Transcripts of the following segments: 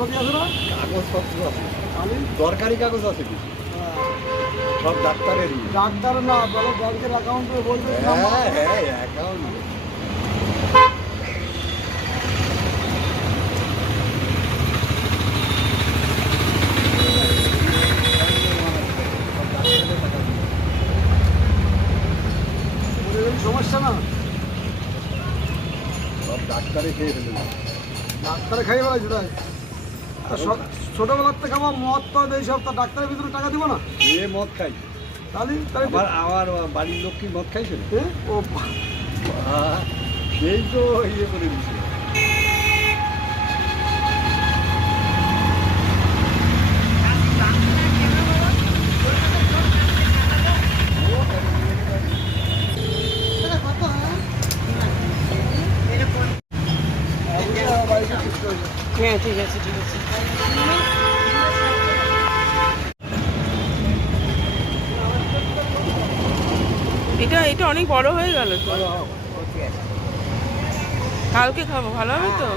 আছে না? কাগজপত্র আছে। দরকারি কাগজ আছে কিছু। সব ডাক্তারেরই। ডাক্তার না বলো ব্যাংকের অ্যাকাউন্টে বলবে হ্যাঁ হ্যাঁ অ্যাকাউন্ট সমস্যা না? সব ডাক্তারে খেয়ে ফেলেছে। ডাক্তারে খাই তাই? স- ছোটবেলার থেকে আমার মদ তো এই সব তা ডাক্তারের ভিতরে টাকা দিব না? এ মদ খাই। তাহলে তাহলে আমার বাড়ির লোক কি মদ খাইছিল এ, ও সেই তো ইয়ে করে দিচ্ছে হয়েছে। হ্যাঁ ঠিক আছে ঠিক আছে। এটা অনেক বড় হয়ে গেল তো। কালকে খাব ভালো হবে তো?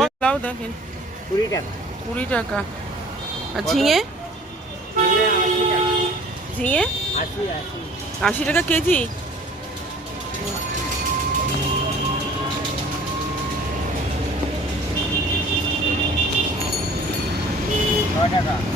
রে? লাও দেখেন। কুড়ি টাকা। কুড়ি টাকা। আর ঝিঙে? ঝিঙে আশি টাকা। কেজি? টাকা।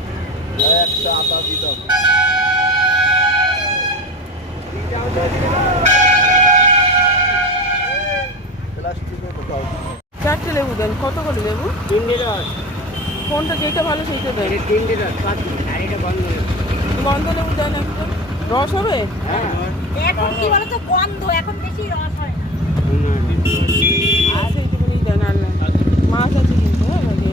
একশো দিতাম চারটে লেবু দেন কত করে লেবু? তিনটে রস কোনটা যেটা ভালো সেইটা দেন। তিনটে আর এটা বন্ধ গন্ধ লেবু দেন একটা। রস হবে? হ্যাঁ এখন কি বলতো গন্ধ এখন বেশি রস হয়। না আর সেইটুকুনি দেন আর না মাছ আছে কিন্তু হ্যাঁ বাড়ি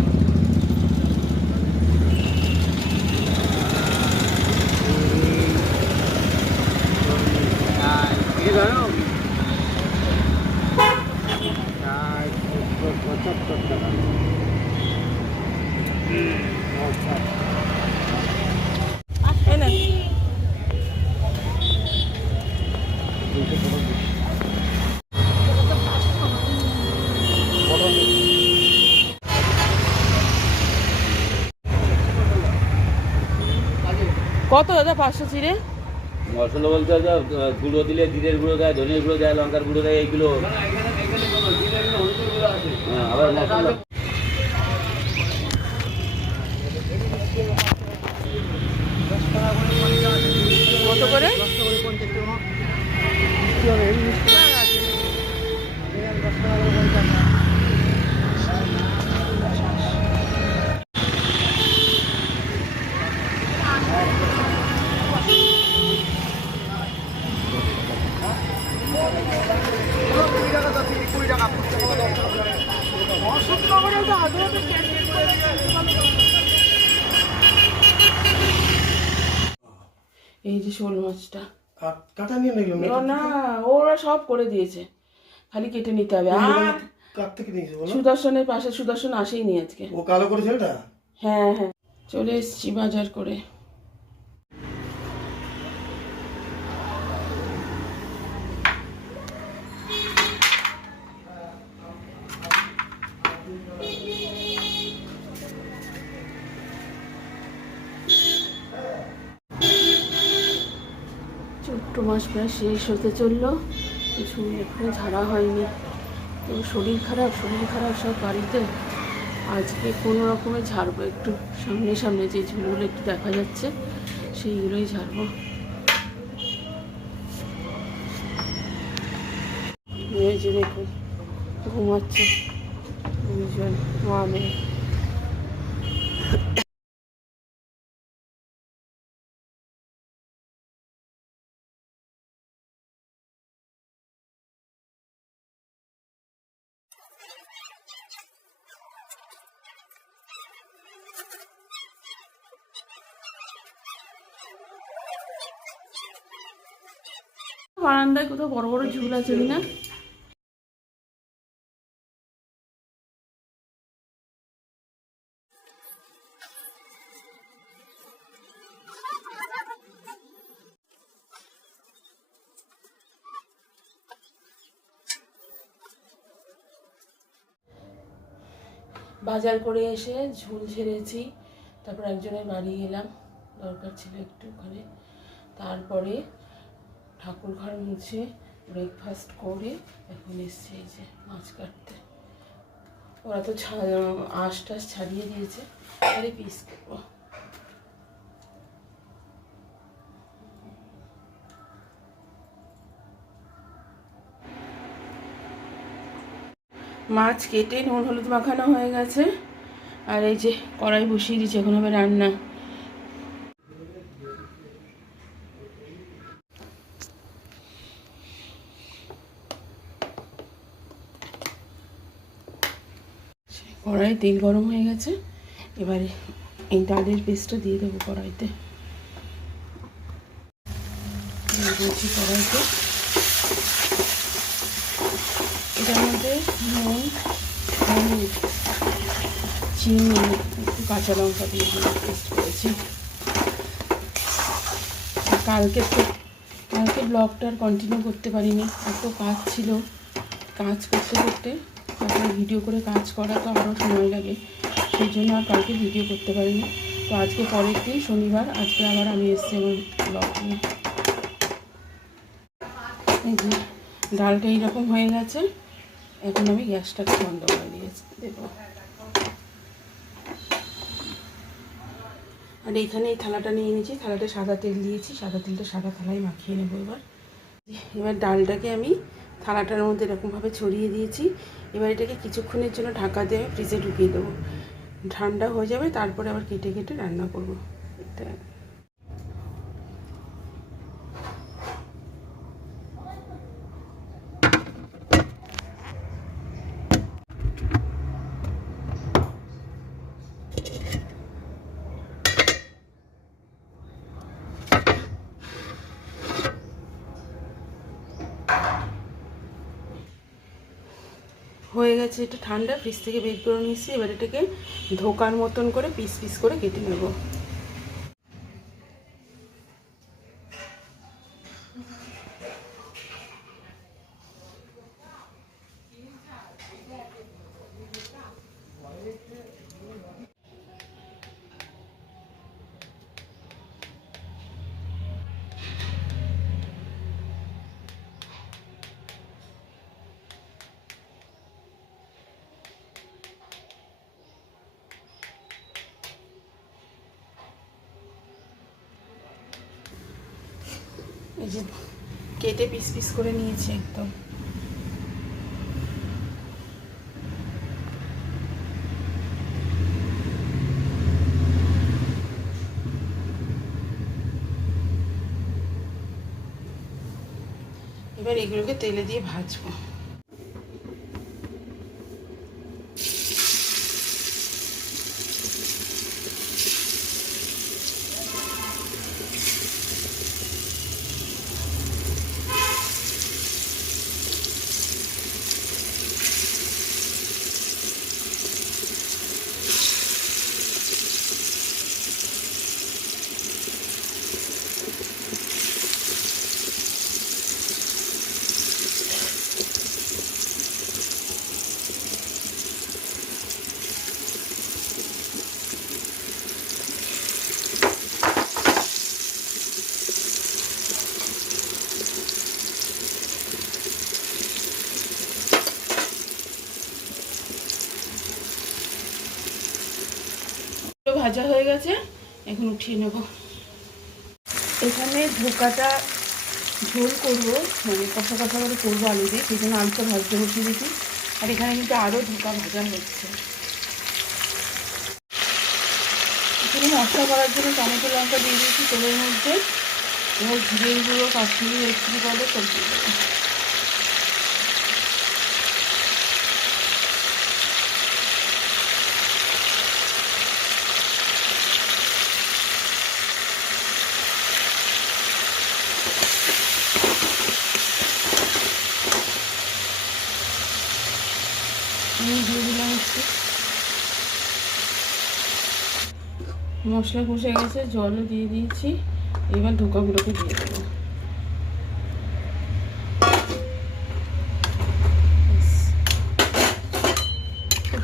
এটা ধরো চার সত্তর পঁচাত্তর টাকা আচ্ছা এই না কত দাদা? পাঁচশো চিড়ে? মশলা বলতে গুঁড়ো দিলে জিরের গুঁড়ো দেয় ধনের গুঁড়ো দেয় লঙ্কার গুঁড়ো দেয় এইগুলো হ্যাঁ, আবার মশলা কত করে এই যে শোল মাছটা। কাটা নিয়ে নিলাম না ওরা সব করে দিয়েছে। খালি কেটে নিতে হবে। আর কাট থেকে নিয়েছে বলো? সুদর্শনের পাশে সুদর্শন আসেইনি আজকে। ও কালো করে ছেলেটা? হ্যাঁ হ্যাঁ। চলে এসছি বাজার করে। ছোট্ট মাস প্রায় শেষ হতে চলল, কিছু এখনও ঝাড়া হয়নি। তো শরীর খারাপ শরীর খারাপ সব বাড়িতে। আজকে কোনো রকমে ঝাড়বো একটু সামনে সামনে, যে ঝুলগুলো একটু দেখা যাচ্ছে, সেইগুলোই ঝাড়বো। ঘুমাচ্ছে। দুজন মা মেয়ে। বারান্দায় কোথাও বড় বড় ঝুল আছে কিনা? বাজার করে এসে ঝুল ঝেড়েছি, তারপর একজনের বাড়ি গেলাম, দরকার ছিল একটু ওখানে। তারপরে ঠাকুর ঘর মুছে ব্রেকফাস্ট করে এখন এসছে এই যে মাছ কাটতে। ওরা তো আঁশ টাশ ছাড়িয়ে দিয়েছে। তাহলে পিস করব মাছ কেটে নুন, হলুদ মাখানো হয়ে গেছে। আর এই যে কড়াই বসিয়ে দিয়েছে, এখন হবে রান্না কড়াই তেল গরম হয়ে গেছে। এবারে এই ডালের পেস্টটা দিয়ে দেবো কড়াইতে। কড়াইতে। এটার মধ্যে নুন, হলুদ, চিনি, একটু কাঁচা লঙ্কা দিয়ে দিয়ে পেস্ট করেছি। কালকে তো, কালকে ব্লগটা আর কন্টিনিউ করতে পারিনি। এত কাজ ছিল, কাজ করতে করতে। তারপরে ভিডিও করে কাজ করা তো আরও সময় লাগে। সেই জন্য আর কালকে ভিডিও করতে পারিনি। তো আজকে পরের দিন, শনিবার, আজকে আবার আমি এসছি আমার ব্লগ নিয়ে। এই যে, ডালটা এইরকম হয়ে গেছে। এখন আমি গ্যাসটাকে বন্ধ করে দিয়েছি। দেবো আর এইখানে এই থালাটা নিয়ে নিয়েছি। থালাটা সাদা তেল দিয়েছি। সাদা তেলটা সাদা থালায় মাখিয়ে নেব এবার। এবার ডালটাকে আমি থালাটার মধ্যে এরকমভাবে ছড়িয়ে দিয়েছি। এবার এটাকে কিছুক্ষণের জন্য ঢাকা দিয়ে ফ্রিজে ঢুকিয়ে দেবো। ঠান্ডা হয়ে যাবে, তারপরে আবার কেটে কেটে রান্না করব। এটা হয়ে গেছে এটা ঠান্ডা ফ্রিজ থেকে বের করে নিয়েছি, এবার এটাকে ধোকার মতন করে পিস পিস করে কেটে নেব। যে কেটে পিস পিস করে নিয়েছি একদম। এবার এগুলোকে তেলে দিয়ে ভাজবো। গেছে এখন উঠিয়ে নেব। এখানে ধোকাটা ঝোল করব মানে কষা কষা করে করব আলু দিয়ে, সেই জন্য আলুটা ভাজতে বসিয়ে দিয়েছি। আর এখানে কিন্তু আরও ধোকা ভাজা হচ্ছে। এখানে মশলা করার জন্য টমেটো, লঙ্কা দিয়ে দিয়েছি তেলের মধ্যে। এবার জিরের গুঁড়ো কাশ্মীরি রেড চিলি পাউডার আমি দিয়ে দিলাম একটু মশলা কষে গেছে, জলও দিয়ে দিয়েছি। এবার ধোকাগুলোকে দিয়ে দেবো।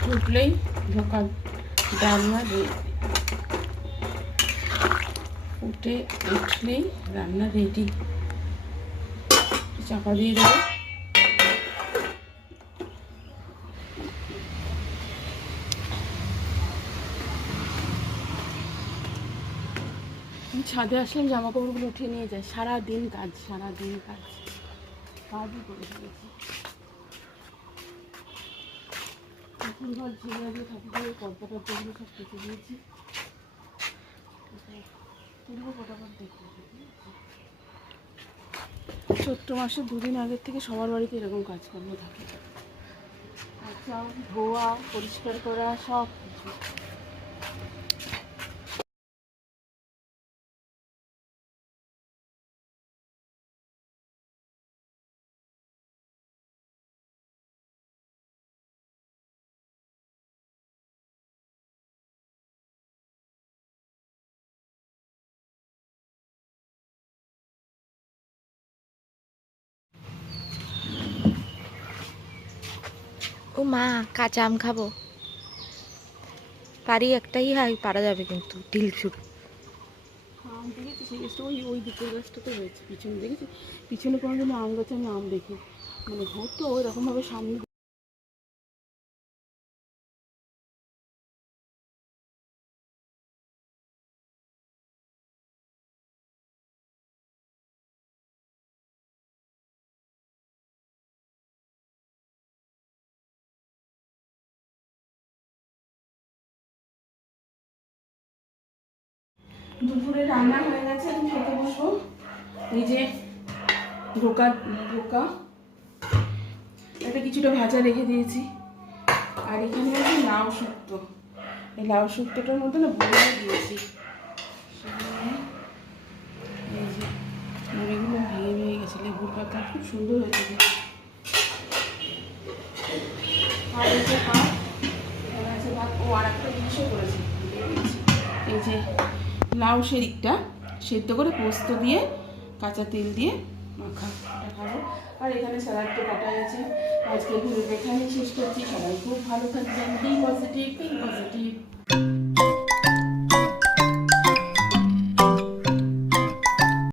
ফুটলেই ধোকা ডালনা দিয়ে। ফুটে উঠলেই রান্না রেডি চাপা দিয়ে দেবো। ছাদে আসলাম জামা কাপড়গুলো উঠিয়ে নিয়ে যায়। সারাদিন কাজ সারাদিন কাজ। কাজই করে ফেলেছি। চৈত্র মাসে দুদিন আগের থেকে সবার বাড়িতে এরকম কাজকর্ম থাকে। ধোয়া, পরিষ্কার করা সব কিছু ও মা, কাঁচা আম খাব। পারি একটাই হয়, পারা যাবে কিন্তু ঢিল ছুট দেখেছি ওই ওই হয়েছে, পিছনে দেখেছি পিছনে আম গাছে আমি আম দেখি মানে হতো, ওইরকমভাবে সামনে দুপুরে রান্না হয়ে গেছে, আমি খেতে বসবো। যে ঢোকা ঢোকা। এটা কিছুটা ভাজা রেখে দিয়েছি। আর এখানে আছে লাউ শুক্তো। এই লাউ শুক্তোটার মধ্যে না বড়ি দিয়েছি। এই যে বড়িগুলো ভেঙে ভেঙে গেছে, লেবুর পাতা খুব সুন্দর হয়েছে আর এই যে ভাত ও আর একটা জিনিসও করেছি। এই যে লাউ শেরিকটা সেদ্ধ করে পোস্ত দিয়ে কাঁচা তেল দিয়ে মাখা খাব আর এখানে স্যালাড তো কাটাই আছে। আজকে ঘুরে এখানেই শেষ করছি, সবাই খুব ভালো থাকবেন। Positive positive